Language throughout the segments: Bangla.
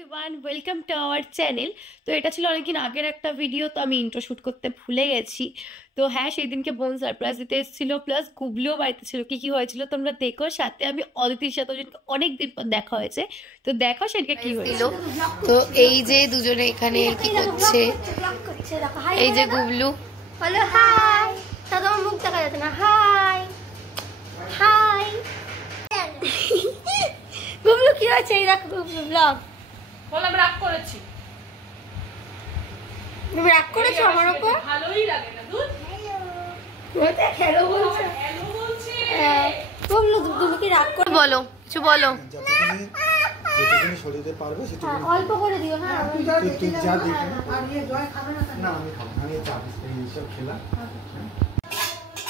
Everyone, welcome to our channel. তো এটা ছিল অনেকদিন আগের একটা ভিডিও, তো আমি ইন্ট্রো শ্যুট করতে ভুলে গেছি। তো হ্যাঁ, সেই দিনকে বোন সারপ্রাইজ দিতে এসেছিলো, প্লাস গুবলুও বাড়িতে ছিল। কি কি হয়েছিল তোমরা দেখো। সাথে আমি অদিতির সাথে অনেকদিন পর দেখা হয়েছে, তো দেখো সেদিকে কি হয়েছিল। তো এই যে দুজনে এখানে কি করছে, এই যে গুবলু বলো হাই। তা তোমার মুখ দেখা যাচ্ছে না। হাই হাই গুবলু কি হয়েছে? এই দেখো গুবলু ব্লগ। বললাম রাগ করেছি। তুমি রাগ করেছো আমার উপর? ভালোই লাগে না দুধ। ওটা খেলো বলছো? হ্যালো বলছি। গুবলু তুমি কি রাগ করে? বলো, কিছু বলো। যতক্ষণ শরীরে পারবে সেটুকু অল্প করে দিও। হ্যাঁ তুই যা দিবি না, আমি খাবো। আমি চা বিস্কুট এইসব খেলাম।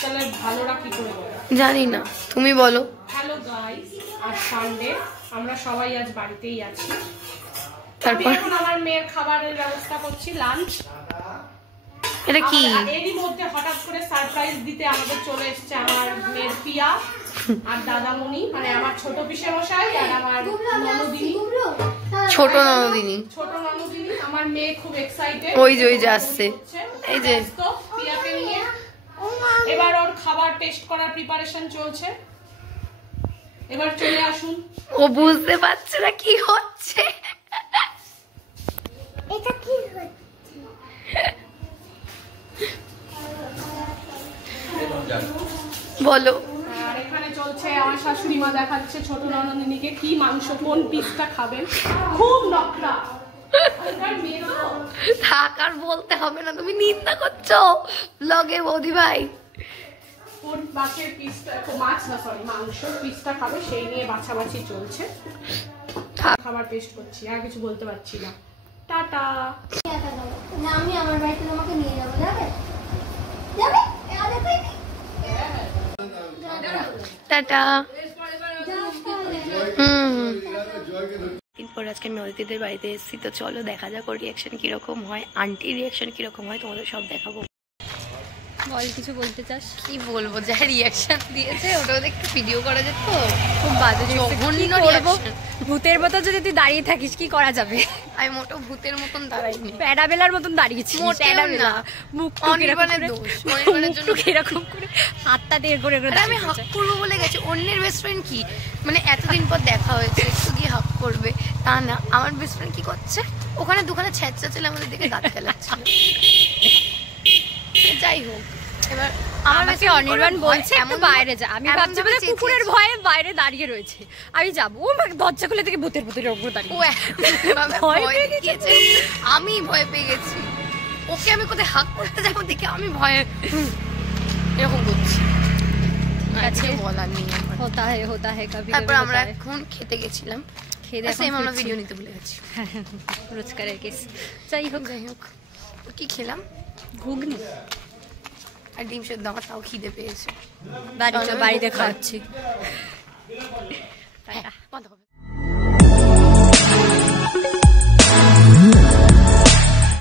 তাহলে ভালোরা কি করে বলো? জানি না, তুমি বলো। হ্যালো গাইস, আজ সানডে, আমরা সবাই আজ বাড়িতেই আছি। আমি তারপর এখন আমার মেয়ের খাবারের ব্যবস্থা করছি, লাঞ্চ। এটা কি? এরই মধ্যে হঠাৎ করে সারপ্রাইজ দিতে আমাদের চলে এসেছে আমার মেয়ের পিয়া আর দাদামণি, মানে আমার ছোট পিসে মশাই আর আমার ননদিনী। ছোট ননদিনী। ছোট ননদিনী। আমার মেয়ে খুব এক্সাইটেড। ওই যে আসছে, এই যে তো পিয়াকে নিয়ে এবার ওর খাবার টেস্ট করার প্রিপারেশন চলছে। এবার চলে আসুন। ও বুঝতে পারছে না কি হচ্ছে। এটা কি হচ্ছে? বলো। আর এখানে চলছে আমার শাশুড়ি মা দেখাচ্ছে ছোট ননদিনীকে কি মাংস কোন পিসটা খাবেন। খুব নকরা। থাক আর বলতে হবে না, তুমি নিন্দা করছো ব্লগে বৌদি ভাই। কোন মাছের পিসটা, মাছ না সরি মাংস পিসটা খাবে সেই নিয়ে বাছাবাছি চলছে। খাবার টেস্ট করছি, আর কিছু বলতে পারছি না। টাটা। না আমি আমার বাড়িতে তোমাকে নিয়ে যাবো। যাবে যাবে? টাটা। পর আজকে আমি অদিতিদের বাড়িতে এসেছি, তো চলো দেখা যাক ওর রিয়াকশন কিরকম হয়, আন্টির রিয়াকশন কিরকম হয়, তোমাদের সব দেখাবো। বল, কিছু বলতে চাস? কি বলবো, যা রিয়াকশন দিয়েছে ওটা ওদের একটু ভিডিও করা যেত। খুব বাজে জঘন্য করবো। reaction। ভূতের মতো যদি তুই দাঁড়িয়ে থাকিস কি করা যাবে? আমি মোটো ভূতের মতন দাঁড়াইনি, প্যাডাবেলার মতন দাঁড়িয়েছিস। মোটেও প্যাডাবেলা। না। মুখ অনির্বাণের দোষ, অনির্বাণের জন্য এরকম করে হাতটা দিয়ে করে করে আরে আমি হাক করবো বলে গেছি। অন্যের বেস্ট ফ্রেন্ড কি মানে এতদিন পর দেখা হয়েছে একটু গিয়ে হাক করবে তা না। আমার বেস্ট ফ্রেন্ড কি করছে, ওখানে দুখানে ছ্যাঁচা ছেলে আমাদের দিকে দাঁত খেলাচ্ছিল। যাই হোক, এবার আমাকে অনির্বাণ বলছে একটু বাইরে যা। আমি ভাবছি বলে কুকুরের ভয়ে বাইরে দাঁড়িয়ে রয়েছে। আমি যাবো, ও আমাকে দরজা খুলে থেকে ভূতের ওপর দাঁড়িয়ে। ও ভয় পেয়ে গেছে, আমি ভয় পেয়ে গেছি। ওকে আমি কোথায় হাক করতে যাবো দেখে আমি ভয়ে এরকম করছি। আজকে বলার নেই আমার। হোতা হে কবি। তারপর আমরা এখন খেতে গেছিলাম, খেয়ে আমরা ভিডিও নিতে ভুলে গেছি। রোজকারের কেস। যাই হোক কি খেলাম, ঘুগনি আর ডিম সেদ্ধ। আমার তাও খিদে পেয়েছে, বাড়িতে খাচ্ছি।